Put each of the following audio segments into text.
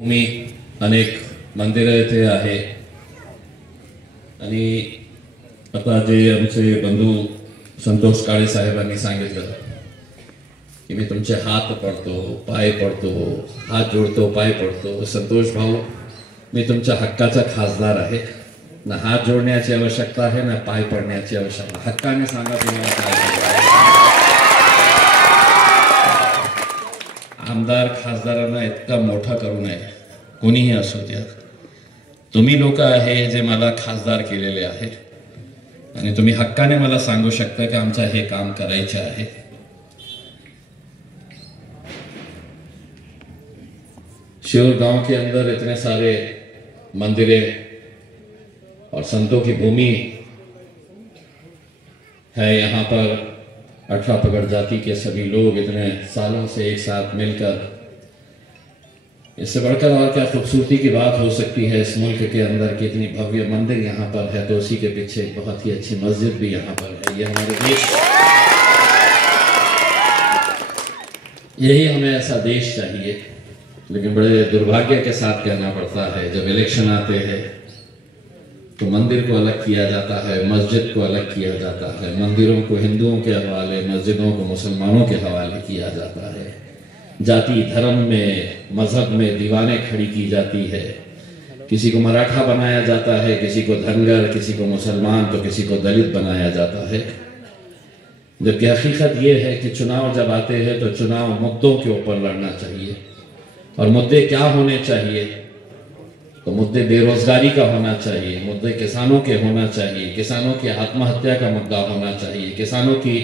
मी अनेक मंदिरं येथे आहे आणि आता जे आमचे बंधू संतोष काळे साहेबांनी सांगितलं की मी तुमचे हात पडतो, पाय पडतो, हात जोडतो, पाय पडतो. संतोष भाऊ, मी तुमच्या हक्काचा खासदार आहे. ना हात जोडण्याची आवश्यकता आहे ना पाय पडण्याची आवश्यकता. हक्काने सांगा तुम्हाला काय. आमदार खासदारांना इतका मोठा करू नये, कोणीही असू द्या. तुम्ही लोक आहे जे मला खासदार केलेले आहे आणि तुम्ही हक्काने मला सांगू शकता की आमचं हे काम करायचे आहे. शिव गांव के अंदर इतने सारे मंदिरें और संतों की भूमि है. यहाँ पर 18 पगड़ जाति के सभी लोग इतने सालों से एक साथ मिलकर, इससे बढ़कर और क्या खूबसूरती की बात हो सकती है इस मुल्क के अंदर कि इतनी भव्य मंदिर यहाँ पर है. तो उसी के पीछे एक बहुत ही अच्छी मस्जिद भी यहाँ पर है. ये हमारे देश, यही हमें ऐसा देश चाहिए. लेकिन बड़े दुर्भाग्य के साथ कहना पड़ता है, जब इलेक्शन आते हैं तो मंदिर को अलग किया जाता है, मस्जिद को अलग किया जाता है, मंदिरों को हिंदुओं के हवाले, मस्जिदों को मुसलमानों के हवाले किया जाता है. जाति धर्म में, मजहब में दीवारें खड़ी की जाती है. किसी को मराठा बनाया जाता है, किसी को धनगर, किसी को मुसलमान, तो किसी को दलित बनाया जाता है. जबकि हकीकत यह है कि चुनाव जब आते हैं तो चुनाव मुद्दों के ऊपर लड़ना चाहिए. और मुद्दे क्या होने चाहिए? तो मुद्दे बेरोजगारी का होना चाहिए, मुद्दे किसानों के होना चाहिए, किसानों की आत्महत्या का मुद्दा होना चाहिए, किसानों की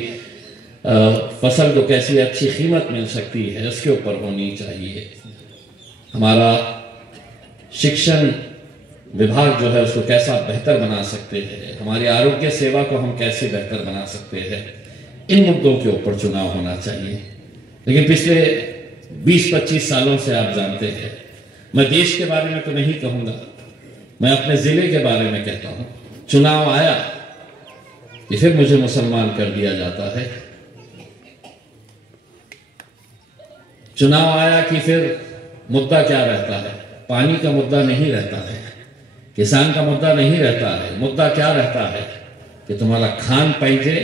फसल को कैसी अच्छी कीमत मिल सकती है उसके ऊपर होनी चाहिए. हमारा शिक्षण विभाग जो है उसको कैसा बेहतर बना सकते हैं, हमारी आरोग्य सेवा को हम कैसे बेहतर बना सकते हैं, इन मुद्दों के ऊपर चुनाव होना चाहिए. लेकिन पिछले 20-25 सालों से आप जानते हैं, मैं देश के बारे में तो नहीं कहूंगा, मैं अपने जिले के बारे में कहता हूं. चुनाव आया कि फिर मुझे मुसलमान कर दिया जाता है. चुनाव आया कि फिर मुद्दा क्या रहता है? पानी का मुद्दा नहीं रहता है, किसान का मुद्दा नहीं रहता है. मुद्दा क्या रहता है कि तुम्हारा खान पाहिजे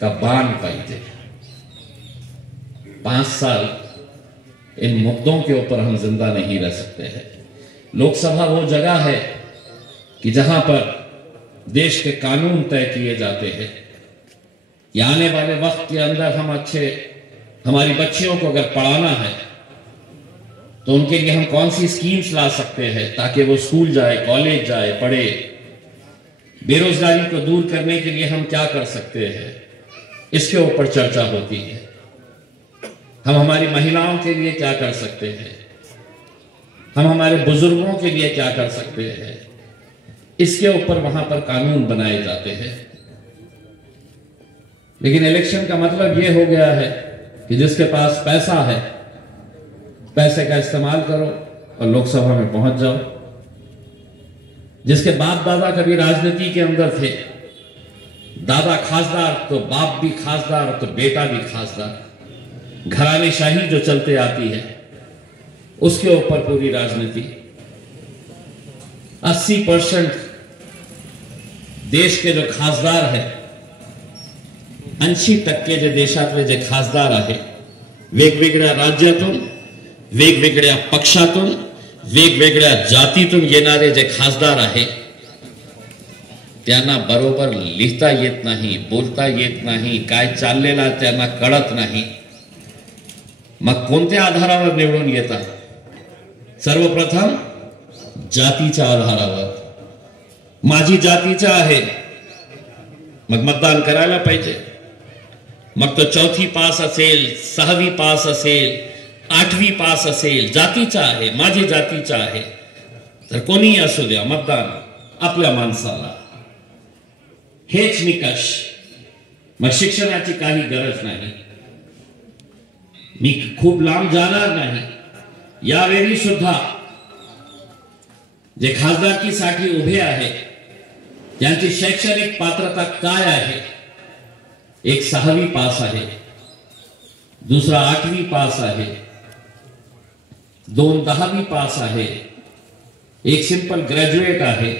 का बान पाहिजे. 5 साल इन मुद्दों के ऊपर हम जिंदा नहीं रह सकते हैं. लोकसभा वो जगह है कि जहां पर देश के कानून तय किए जाते हैं कि आने वाले वक्त के अंदर हम हमारी बच्चियों को अगर पढ़ाना है तो उनके लिए हम कौन सी स्कीम्स ला सकते हैं ताकि वो स्कूल जाए, कॉलेज जाए, पढ़े. बेरोजगारी को दूर करने के लिए हम क्या कर सकते हैं, इसके ऊपर चर्चा होती है. हम हमारी महिलाओं के लिए क्या कर सकते हैं, हम हमारे बुजुर्गों के लिए क्या कर सकते हैं, इसके ऊपर वहां पर कानून बनाए जाते हैं. लेकिन इलेक्शन का मतलब यह हो गया है कि जिसके पास पैसा है, पैसे का इस्तेमाल करो और लोकसभा में पहुंच जाओ. जिसके बाप दादा कभी राजनीति के अंदर थे, दादा खासदार तो बाप भी खासदार तो बेटा भी खासदार, घराने शाही जो चलते आती है उसके ऊपर पूरी राजनीति. 80% देश के जो खासदार है, 80% जे देशातले जे खासदार आहे, वेगवेगळ्या राज्यातून, वेगवेगळ्या पक्षातून, वेगवेगळ्या जातीतून येणारे जे खासदार आहे, त्यांना बरोबर लिहिता येत नाही, बोलता येत नाही, काय चाललेला त्यांना कळत नाही. मग कोणत्या आधारावर निवडून येतात? सर्वप्रथम जातीच्या आधारावर. माझी जातीचा आहे मग मतदान करायला पाहिजे. मग तो 4थी पास असेल, 6वी पास असेल, 8वी पास असेल, जातीचा आहे, माझी जातीचा आहे, तर कोणीही असू द्या, मतदान आपल्या माणसाला. हेच निकष. मग शिक्षणाची काही गरज नाही. मी खूप लांब जाणार नाही. यावेळी सुद्धा जे खासदारकीसाठी उभे आहे ज्यांची शैक्षणिक पात्रता काय आहे, एक 6वी पास आहे, दुसरा 8वी पास आहे, 2 10वी पास आहे, एक सिंपल ग्रॅज्युएट आहे.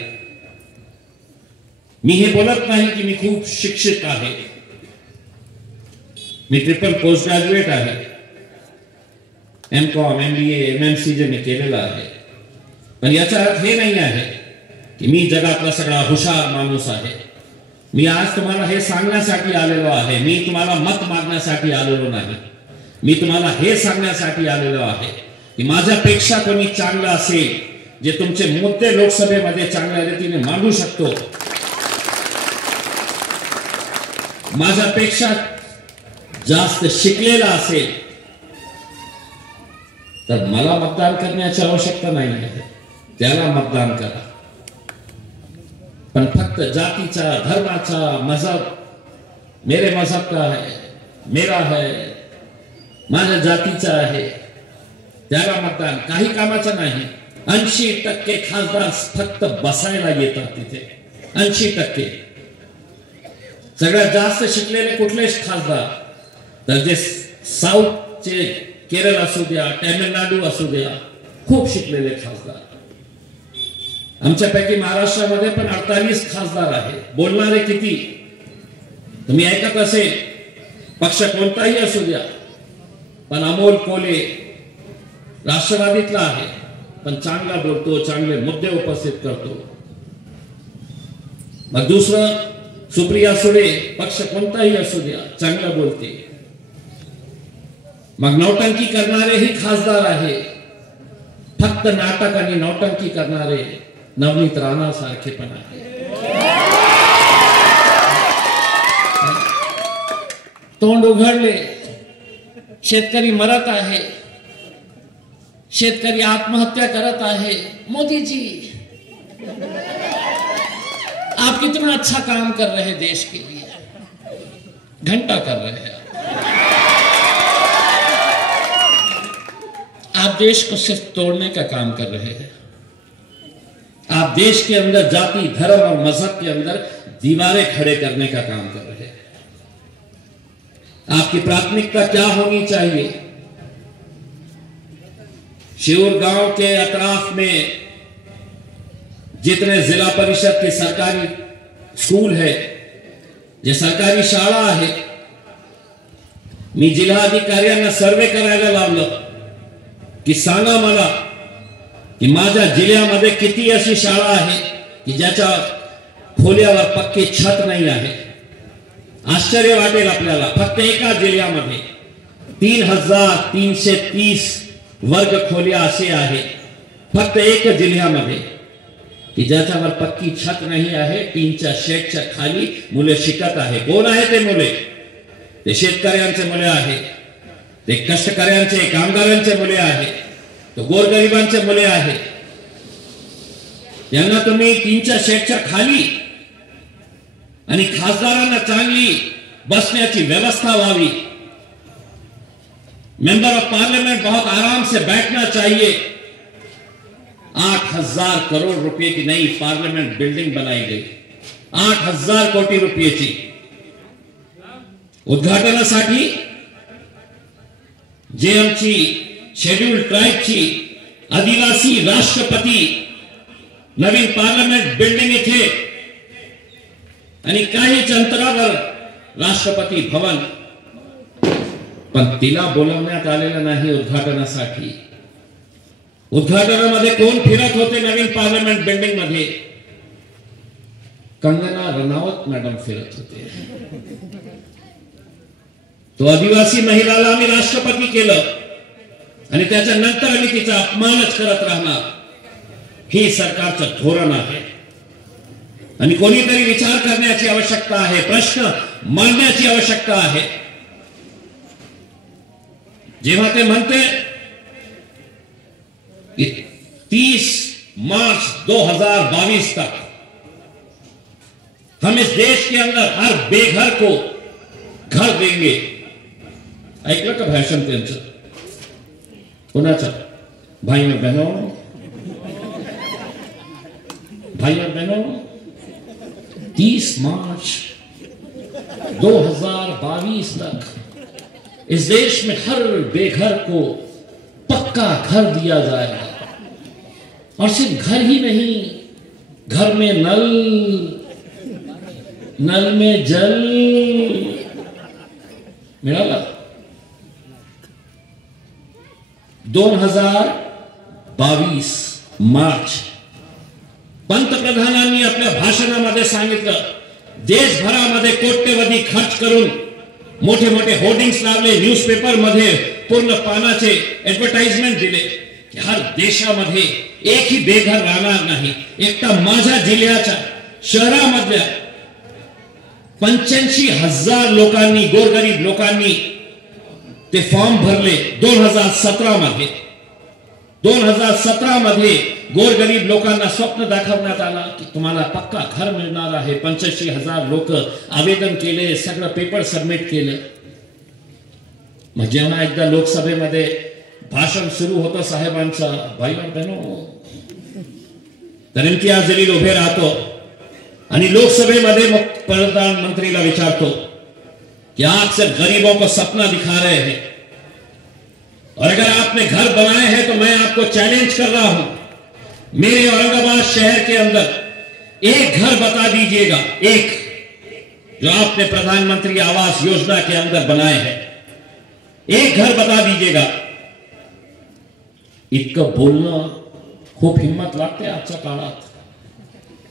मी हे बोलत नाही की मी खूप शिक्षित आहे. मी ट्रिपल पोस्ट ग्रॅज्युएट आहे. MCOM MBA MMC जे मी केलेलं आहे. पण याचा अर्थ हे नाही आहे की मी जगातला सगळा हुशार माणूस आहे. मी आज तुम्हाला हे सांगण्यासाठी आलेलो आहे. मी तुम्हाला मत मागण्यासाठी आलेलो नाही. मी तुम्हाला हे सांगण्यासाठी आलेलो आहे की माझ्यापेक्षा कोणी चांगलं असेल, जे तुमचे मुद्दे लोकसभेमध्ये चांगल्या रीतीने मांडू शकतो, माझ्यापेक्षा जास्त शिकलेला असेल, तर मला मतदान करण्याची आवश्यकता नाही आहे. त्याला मतदान करा. पण फक्त जातीचा, धर्माचा, मजहब, मेरे मजहब का है, मेरा है, माझ्या जातीचा आहे, त्याला मतदान काही कामाचं नाही. 80% खासदार फक्त बसायला येतात तिथे. 80%. सगळ्यात जास्त शिकलेले कुठलेच खासदार, तर जे साऊथचे, केरळ असू द्या, तामिळनाडू असू द्या, खूप शिकलेले खासदार. आमच्यापैकी महाराष्ट्रामध्ये पण 48 खासदार आहे. बोलणारे किती? तुम्ही ऐकत असेल, पक्ष कोणताही असू द्या, पण अमोल कोल्हे राष्ट्रवादीतला आहे, पण चांगला बोलतो, चांगले मुद्दे उपस्थित करतो. मग दुसरं सुप्रिया सुळे, पक्ष कोणताही असू द्या, चांगलं बोलते. मग नौटंकी करणारेही खासदार आहे. फक्त नाटक आणि नौटंकी करणारे नवनीत राणा सारखे पण आहे. तोंड उघडले, शेतकरी मरत आहे, शेतकरी आत्महत्या करत आहे. मोदी जी, आप कितना अच्छा काम कर रहे हैं देश के लिए, घंटा कर रहे हैं आप देश को सिर्फ तोड़ने का काम कर रहे हैं. आप देश के अंदर जाति, धर्म और मजहब के अंदर दीवारें खड़े करने का काम कर रहे हैं. आपकी प्राथमिकता क्या होनी चाहिए? शिऊर गांव के अतराफ में जितने जिला परिषद के सरकारी स्कूल है, जे सरकारी शाळा आहे, मी जिल्हाधिकाऱ्यांना सर्वे करायला लावलं की सांगा मला की माझ्या जिल्ह्यामध्ये किती अशी शाळा आहे की ज्याच्या खोल्यावर पक्के छत नाही आहे. आश्चर्य वाटेल आपल्याला. फक्त एका जिल्ह्यामध्ये 3330 वर्ग खोल्या असे आहे, फक्त एक जिल्ह्यामध्ये, की ज्याच्यावर पक्की छत नाही आहे. टीनच्या शेडच्या खाली मुले शिकत आहे. कोण आहे ते मुले? ते शेतकऱ्यांचे मुले आहे, ते कष्टकऱ्यांचे, कामगारांचे मुले आहे, तो गोरगरिबांचे मुले आहे. यांना तुम्ही टीनच्या शेडच्या खाली, आणि खासदारांना चांगली बसण्याची व्यवस्था व्हावी. मेंबर ऑफ पार्लियामेंट बहुत आराम से बैठना चाहिए. 8,000 करोड़ रुपए की नई पार्लियामेंट बिल्डिंग बनाई गई. 8,000 कोटी रुपयेची. उद्घाटनासाठी जे आमची शेड्यूल्ड ट्राइबची आदिवासी राष्ट्रपती नवीन पार्लियामेंट बिल्डिंग इथे, आणि काहीच अंतरावर राष्ट्रपती भवन, पण तिला बोलवण्यात आलेलं नाही उद्घाटनासाठी. उद्घाटनामध्ये कोण फिरत होते नवीन पार्लियामेंट बिल्डिंग मध्ये? कंगना रनौत मॅडम फिरत होते. तो आदिवासी महिलाला आम्ही राष्ट्रपती केलं, आणि त्याच्यानंतर आम्ही तिचा अपमानच करत राहणार. ही सरकारचं धोरण आहे, आणि कोणीतरी विचार करण्याची आवश्यकता आहे, प्रश्न मांडण्याची आवश्यकता आहे. जेव्हा ते म्हणते कि 30 मार्च 2022 तक हम इस देश के अंदर हर बेघर को घर देंगे. ऐकलं का भाषण त्यांचं? कोणाचं? भाई और बहनों, 30 मार्च 2022 तक इस देश में हर बेघर को पक्का घर दिया जाएगा। और सिर्फ घर ही नहीं, घर में नल, नल में जल मिळाला। 2022 मार्च पंतप्रधानांनी आपल्या भाषणामध्ये सांगितलं, देशभरामध्ये कोट्यवधी खर्च करून मोठे मोठे होर्डिंग्स लावले, न्यूजपेपर मध्ये पूर्ण पानाचे ऍडव्हर्टाइजमेंट दिले की हर देशामध्ये एकही बेघर राहणार नाही। एकटा माझ्या जिल्ह्याच्या शहरामधल्या 85,000 लोकांनी, गोरगरीब लोकांनी ते फॉर्म भरले 2017 मध्ये। 2017 मध्ये गोरगरीब लोकांना स्वप्न दाखवण्यात आला की तुम्हाला पक्का घर मिळणार आहे। 85,000 लोक आवेदन केले, सगळं पेपर सबमिट केलं। मग जेव्हा एकदा लोकसभेमध्ये भाषण सुरू होतं साहेबांचं, भाई और बहनों, तर इम्तियाज जलील उभे राहतो आणि लोकसभेमध्ये मग प्रधानमंत्रीला विचारतो कि आप सिर्फ गरीबों को सपना दिखा रहे हैं और अगर आपने घर बनाए हैं तो मैं आपको चैलेंज कर रहा हूं, मेरे औरंगाबाद शहर के अंदर एक घर बता दीजिएगा, एक जो आपने प्रधानमंत्री आवास योजना के अंदर बनाए हैं, एक घर बता दीजिएगा। इतकं बोलणं खूप हिम्मत लागते आजच्या काळात,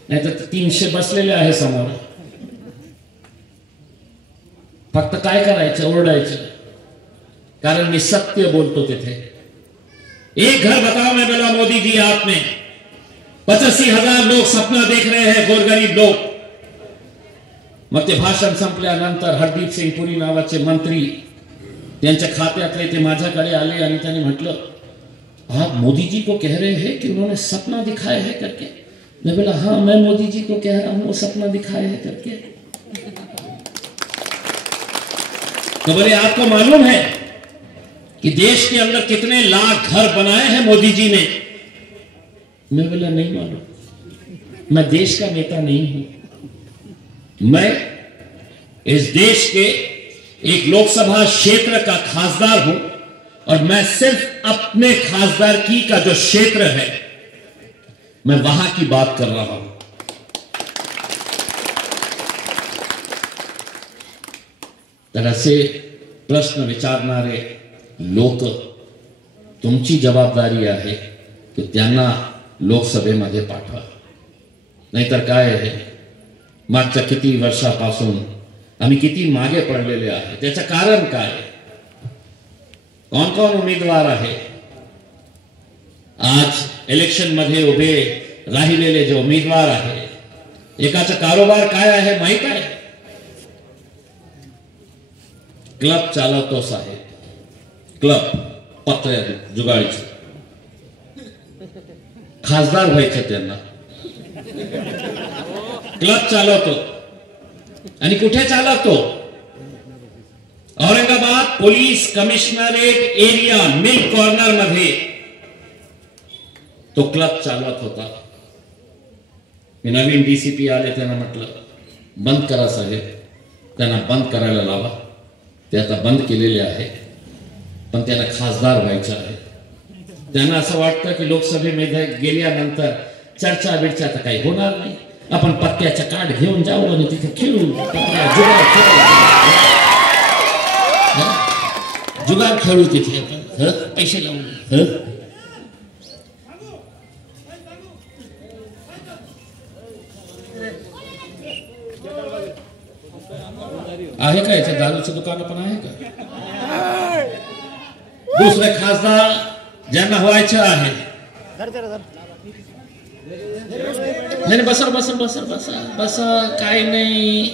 नाही तर 300 बसलेले आहे समोर। फक्त काय करायचं, ओरडायचं, कारण मी सत्य बोलतो तिथे। एक घर बताओ, मैं बोला मोदी जी आपने 85,000 लोग सपना देख रहे हैं, गोरगरीब लोग। मग ते भाषण संपल्यानंतर हरदीप सिंग पुरी नावाचे मंत्री त्यांच्या खात्यातले ते माझ्याकडे आले आणि त्यांनी म्हटलं, आप मोदी जी को कह रहे हैं कि उन्होंने सपना दिखाया है करके? मैं बोला हाँ, मैं मोदी जी को कह रहा हूं वो सपना दिखाए है करके। तो बोले आपको मालूम है कि देश के अंदर कितने लाख घर बनाए हैं मोदी जी ने? मैं बोला नहीं मालूम, मैं देश का नेता नहीं हूं, मैं इस देश के एक लोकसभा क्षेत्र का खासदार हूं और मैं सिर्फ अपने खासदारकी का जो क्षेत्र है मैं वहां की बात कर रहा हूं। तर असे प्रश्न विचारणारे लोक, तुमची जबाबदारी आहे की त्यांना लोकसभेमध्ये पाठवा। नाहीतर काय आहे, मागच्या किती वर्षापासून आम्ही किती मागे पडलेले आहे, त्याचं कारण काय? कौन कौन उमेदवार आहे? आज इलेक्शन मध्ये उभे राहिलेले जे उमेदवार आहे, एकाचा कारोबार काय आहे माहित आहे? क्लब चालवतो साहेब, क्लब पत्र्या जुगाडीचे। खासदार व्हायचं त्यांना, क्लब चालवतो आणि कुठे चालवतो? Aurangabad police commissionerate area milk corner मध्ये तो क्लब चालवत होता। मी नवीन डीसीपी आले, त्यांना म्हटलं बंद करा साहेब, त्यांना बंद करायला लावा। ते आता बंद केलेले आहे, पण त्यांना खासदार व्हायचं आहे। त्यांना असं वाटतं की लोकसभेमध्ये गेल्यानंतर चर्चा बिर्चा तर काही होणार नाही, आपण पत्त्याचा कार्ड घेऊन जाऊ आणि तिथे खेळू, जुगार खेळू तिथे, पैसे लावून। आहे का याच्या दारूचं दुकान पण आहे का? दुसरे खासदार ज्यांना व्हायचं आहे, नाही बसा बसा बसा बसा बसा, काय नाही।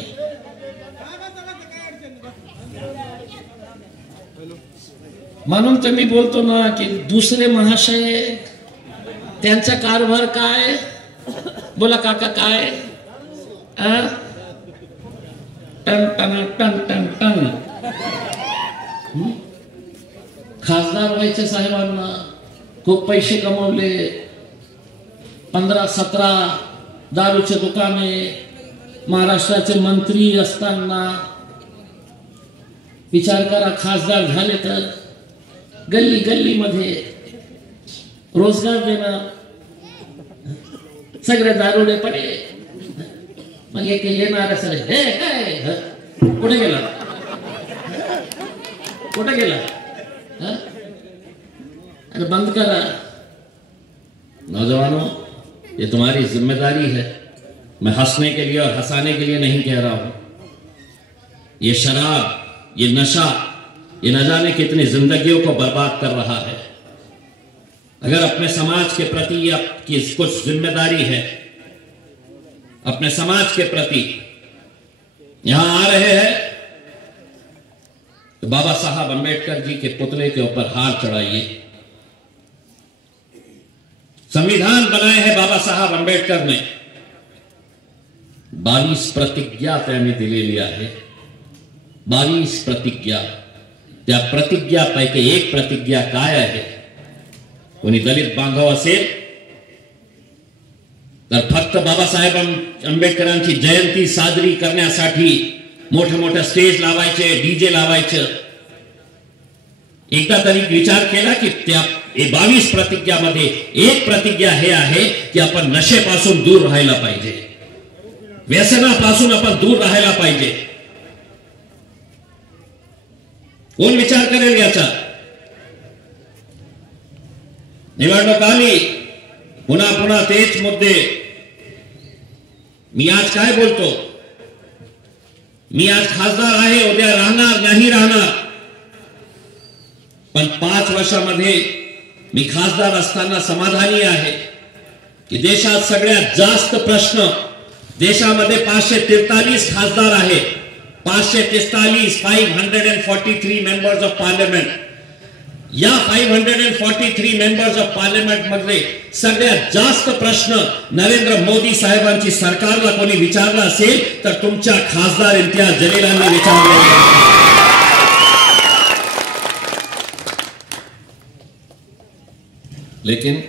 म्हणून तर मी बोलतो ना की दुसरे महाशय त्यांचा कारभार काय? बोला काका काय? टन टन टन टन टन। खासदार व्हायचे साहेबांना, खूप पैसे कमवले, 15-17 दारूचे दुकाने, महाराष्ट्राचे मंत्री असताना विचार करा, खासदार झाले तर गल्ली गल्लीमध्ये रोजगार देणार, सगळे दारुडे पडे, मग एक येणार सगळे, हे काय कुठे गेला, कुठे गेला, अरे बंद करा। नौजवानों, ये तुम्हारी जिम्मेदारी है। मैं हंसने के लिए और हंसाने के लिए नहीं कह रहा हूं। ये शराब, ये नशा, ये न जाने कितनी जिंदगियों को बर्बाद कर रहा है। अगर अपने समाज के प्रति आपकी कुछ जिम्मेदारी है, अपने समाज के प्रति यहां आ रहे हैं तो बाबा साहब अंबेडकर जी के पुतले के ऊपर हार चढ़ाइए। संविधान बनाए हैं बाबा साहब अंबेडकर ने, 22 प्रतिज्ञा त्यांनी दिलेल्या आहे। 22 प्रतिज्ञा, त्या प्रतिज्ञापैकी एक प्रतिज्ञा काय आहे? कोणी दलित बांधव असेल तर फक्त बाबासाहेब आंबेडकरांची जयंती साजरी करण्यासाठी मोठे मोठे स्टेज लावायचे, डीजे लावायचे। एकदा तरी विचार केला की त्या 22 प्रतिज्ञामध्ये एक प्रतिज्ञा हे आहे की आपण नशेपासून दूर राहायला पाहिजे, व्यसनापासून आपण दूर राहायला पाहिजे। कोण विचार करेल याचा? निवडणूक आली, पुन्हा पुन्हा तेच मुद्दे। मी आज काय बोलतो? मी आज खासदार आहे, उद्या राहणार नाही राहणार, पण 5 वर्षामध्ये मी खासदार असताना समाधानी आहे की देशात सगळ्यात जास्त प्रश्न, देशामध्ये 543 खासदार आहे, 543, 543 मेंबर्स ऑफ पार्लिमेंट। या 543 मेंबर्स ऑफ पार्लिमेंट मध्ये सगळ्यात जास्त प्रश्न नरेंद्र मोदी साहेबांची सरकारला कोणी विचारला असेल तर तुमच्या खासदार इम्तियाज जलीलांनी विचारले। लेकिन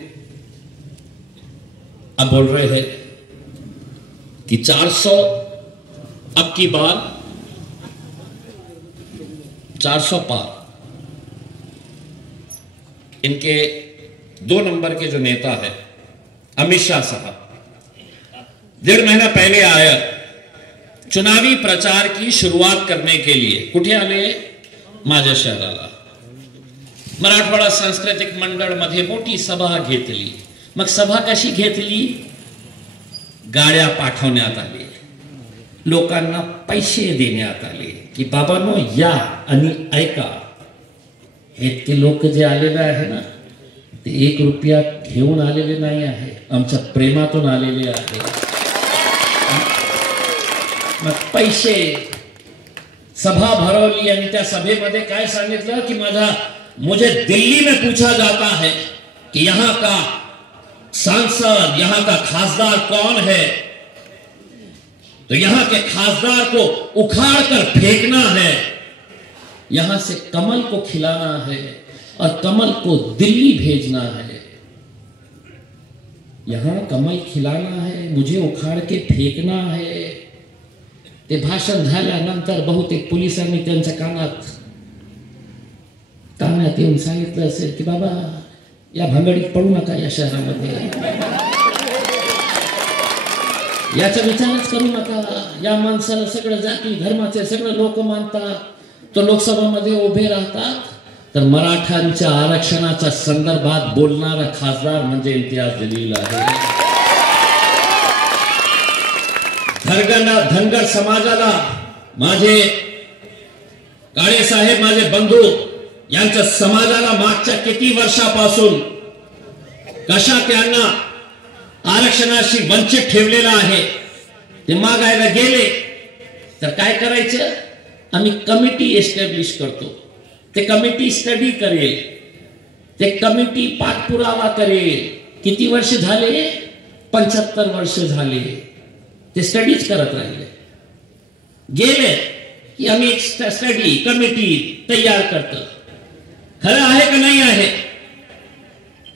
अब बोल रहे हैं कि 400 अब की बार 400 पार। इनके 2 नंबर के जो नेता है अमित शाह साहब, 1.5 महीना पहले आया चुनावी प्रचार की शुरुआत करने के लिए। कुठे आले? माझ्या शहराला। मराठवाडा सांस्कृतिक मंडळ मध्ये मोठी सभा घेतली। मग सभा कशी घेतली? गाड्या पाठवण्यात आले, लोकांना पैसे देण्यात आले की बाबांनो या आणि ऐका। हे ते लोक जे आलेले आहे ना, ते 1 रुपया घेऊन आलेले नाही आहे, आमच्या प्रेमातून आलेले आहे। मग पैसे, सभा भरवली आणि त्या सभेमध्ये काय सांगितलं की मुझे दिल्ली में पूछा जाता है कि यहां का सांसद, यहां का खासदार कौन है, तो यहां के खासदार को उखाड़ कर फेंकना है, यहां से कमल को खिलाना है और कमल को दिल्ली भेजना है। यहां कमल खिलाना है, मुझे उखाड़ के फेकना है। ते भाषण झाल्यानंतर बहुतेक पोलिसांनी त्यांच्या कानात येऊन सांगितलं असेल की बाबा या भांगडीत पडू नका, या शहरामध्ये याचा विचारच करू नका। या माणसाला सगळं जाती धर्माचे सगळे लोक मानतात, तो लोकसभामध्ये उभे राहतात, तर मराठ्यांच्या आरक्षणाच्या संदर्भात बोलणारा खासदार म्हणजे इम्तियाज जलील आहे। धनगर समाजाला माझे काळे साहेब, माझे बंधू यांच्या समाजाला मागच्या किती वर्षापासून कशा त्यांना आरक्षणाशी वंचित ठेवलेला आहे, ते मागायला गेले तर काय करायचं? आम्ही कमिटी एस्टॅब्लिश करतो, ते कमिटी स्टडी करेल, ते कमिटी पाठपुरावा करेल। किती वर्ष झाले? 75 वर्ष झाले ते स्टडीज करत राहिले। गेले की आम्ही एक स्टडी कमिटी तयार करतो। खरं आहे का नाही आहे?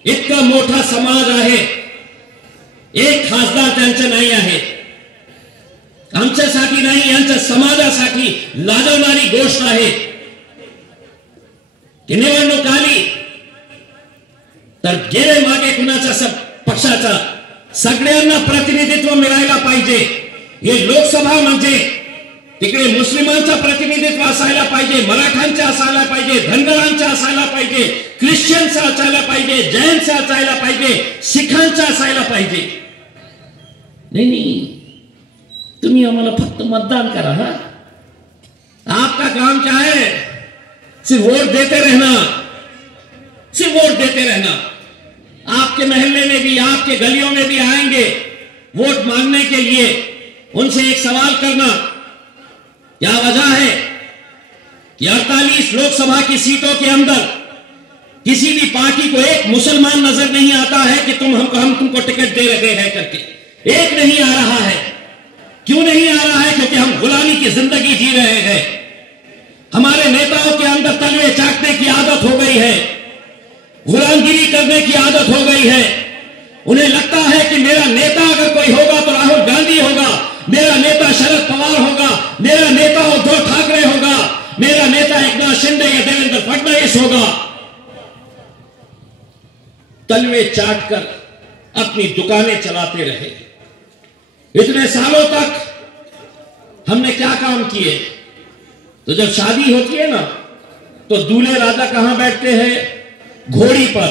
इतका मोठा समाज आहे, एक खासदार त्यांचे नाही आहे। आमच्यासाठी नाही, यांच्या समाजासाठी लाजवणारी गोष्ट आहे की निवडणूक आली तर गेले मागे कुणाच्या पक्षाचा सगळ्यांना प्रतिनिधित्व मिळायला पाहिजे. हे लोकसभा म्हणजे तिकडे मुस्लिमांचं प्रतिनिधित्व असायला पाहिजे, मराठ्यांचं असायला पाहिजे, धनगरांचं असायला पाहिजे, ख्रिश्चनचं असायला पाहिजे, जैनचं असायला पाहिजे, सिखांचं असायला पाहिजे. नहीं, तुम्ही आम्हाला फक्त मतदान करा. हा, आपका काम क्या है? सिर्फ वोट देते रहना, सिर्फ वोट देते रहना. आपके महल्ले में भी, आपके गलियों में भी आएंगे वोट मांगने के लिए. उनसे एक सवाल करना, क्या वजह है कि 48 लोकसभा की सीटों के अंदर किसी भी पार्टी को एक मुसलमान नजर नहीं आता है कि हम तुमको टिकट दे रहे हैं करके. एक नहीं आ रहा है. क्यों नहीं आ रहा है? क्योंकि हम गुलामी की जिंदगी जी रहे हैं. हमारे नेताओं के अंदर तलवे चाटने की आदत हो गई है, गुलामगिरी करने की आदत हो गई है. उन्हें लगता है कि मेरा नेता अगर कोई होगा तो राहुल गांधी होगा, मेरा नेता शरद पवार होगा, मेरा नेता उद्धव ठाकरे होगा, मेरा नेता एकनाथ शिंदे या देवेंद्र फडणवीस होगा. तलवे चाटकर अपनी दुकानें चलाते रहे. इतने सालों तक हमने क्या काम किए? तो जब शादी होती है ना तो दूल्हे राजा कहां बैठते हैं? घोड़ी पर.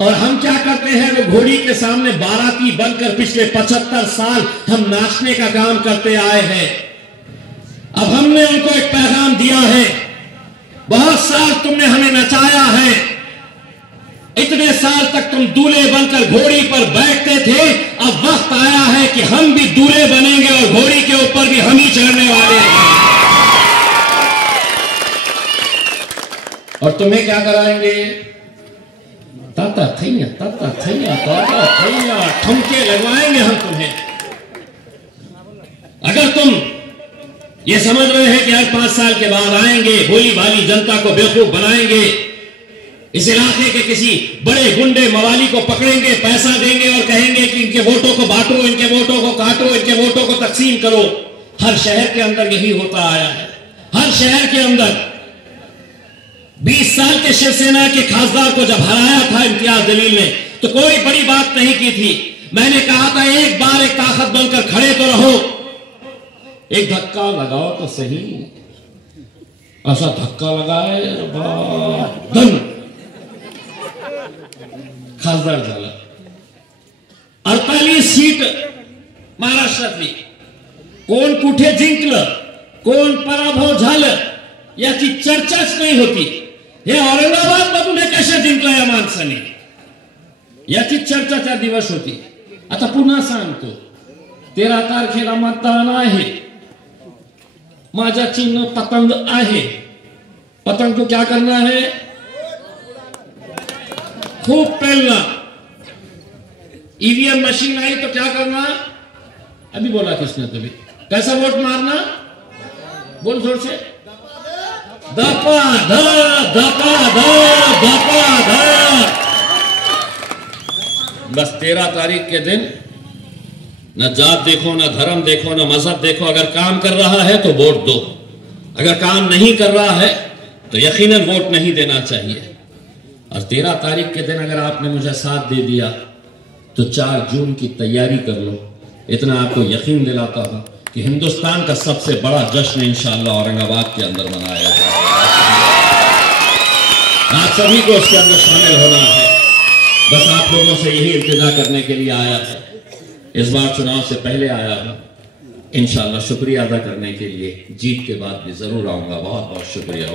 और हम क्या करते हैं? वो घोड़ी के सामने बाराती बनकर पिछले 75 साल हम नाचने का काम करते आए हैं. अब हमने उनको एक पैगाम दिया है, बहुत साल तुमने हमें नचाया है, इतने साल तक तुम दूल्हे बनकर घोड़ी पर बैठते थे, अब वक्त आया है कि हम भी दूल्हे बनेंगे और घोड़ी के ऊपर भी हम ही चढ़ने वाले हैं. और तुम्हें क्या कराएंगे? ताता थैया ठुमके लगवाएंगे हम तुम्हें. अगर तुम ये समझ रहे हैं कि हर 5 साल के बाद आएंगे, भोली भाली जनता को बेवकूफ बनाएंगे, इस इलाके के किसी बड़े गुंडे मवाली को पकड़ेंगे, पैसा देंगे और कहेंगे कि इनके वोटों को बांटो, इनके वोटों को काटो, इनके वोटों को तकसीम करो. हर शहर के अंदर यही होता आया है. हर शहर के अंदर 20 साल के शिवसेना के खासदार को जब हराया था इम्तियाज जलील ने तो कोई बड़ी बात नहीं की थी. मैंने कहा था एक बार एक ताकत बनकर खड़े तो रहो, एक धक्का लगाओ तो सही. ऐसा धक्का लगाए धन खासदार झाला. 48 सीट महाराष्ट्रातली. कोण कुठे जिंकलं, कोण पराभव झालं याची चर्चाच नाही होती. हे औरंगाबाद मधून कशा जिंकलं या माणसाने याची चर्चा त्या दिवस होती. आता पुन्हा सांगतो, 13 तारखेला मतदान आहे. माझा चिन्ह पतंग आहे. पतंग को क्या करना है? खूब पहलना. ईवीएम मशीन आई तो क्या करना? अभी बोला किसने? तभी कैसा वोट मारना? बोल जोर से. दपा ध दपा ध दपा ध. बस 13 तारीख के दिन न जात देखो, न धर्म देखो, न मजहब देखो. अगर काम कर रहा है तो वोट दो, अगर काम नहीं कर रहा है तो यकीनन वोट नहीं देना चाहिए. और 13 तारीख के दिन अगर आपने मुझे साथ दे दिया तो 4 जून की तैयारी कर लो. इतना आपको यकीन दिलाता हूं कि हिंदुस्तान का सबसे बड़ा जश्न इंशाअल्लाह औरंगाबाद के अंदर मनाया जाएगा. आप सभी को उसके अंदर शामिल होना है. बस आप लोगों से यही इंतजार करने के लिए आया है. इस बार चुनाव से पहले आया हूं, इंशाअल्लाह शुक्रिया अदा करने के लिए. जीत के बाद भी जरूर आऊंगा. बहुत बहुत शुक्रिया.